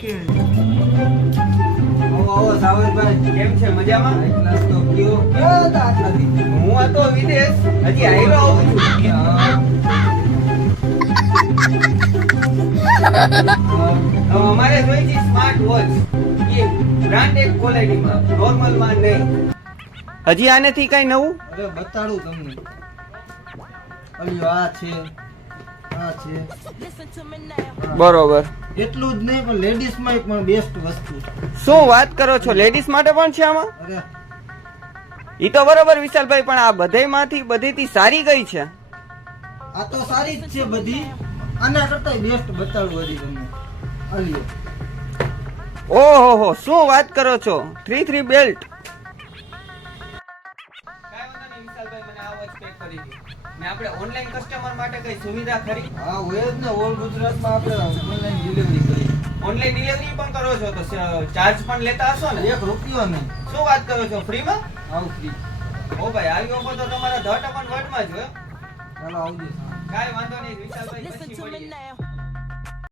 Okay આવો સાવરભાઈ, કેમ છે મજામાં? ક્લાસ તો કયો હતા આટલાથી? હું હતો વિદેશ, હજી આવ્યો આવું છું. અમારે જોઈ છે સ્માર્ટ વોચ, એ બ્રાન્ડેડ ક્વોલિટીમાં, નોર્મલમાં નહીં. હજી આનેથી કઈ નવું? અરે બતાડું તમને. અલ્યો આ છે, આ છે. બરોબર. એટલું જ નહીં પણ લેડીઝ માં પણ બેસ્ટ વસ્તુ. શું વાત કરો છો? લેડીઝ માટે પણ છે આમાં? અરે ઈ તો બરોબર વિશાલભાઈ, પણ આ બધેયમાંથી બધીથી સારી કઈ છે? આ તો સારી જ છે બધી. આના કરતા બેસ્ટ બતાડું હજી તમને. અલ્યો ઓહો, શું વાત કરો છો? 3 બેલ્ટ. આપણે ઓનલાઈન કસ્ટમર માટે કઈ સુવિધા ખરી? હા હોય જ ને. ઓલ ગુજરાતમાં આપણે ઓનલાઈન ડિલિવરી કરી. ઓનલાઈન ડિલિવરી પણ કરો છો તો ચાર્જ પણ લેતા હશો ને? 1 રૂપિયો નહીં. શું વાત કરો છો? ફ્રીમાં? આવ ફ્રી. ઓ ભાઈ, આવી ઓફર તો તમારા 10% વર્ડમાં જ હોય. ચાલો આવજો. કાંઈ વાંધો નહીં વિશાલભાઈ, પછી મળીએ.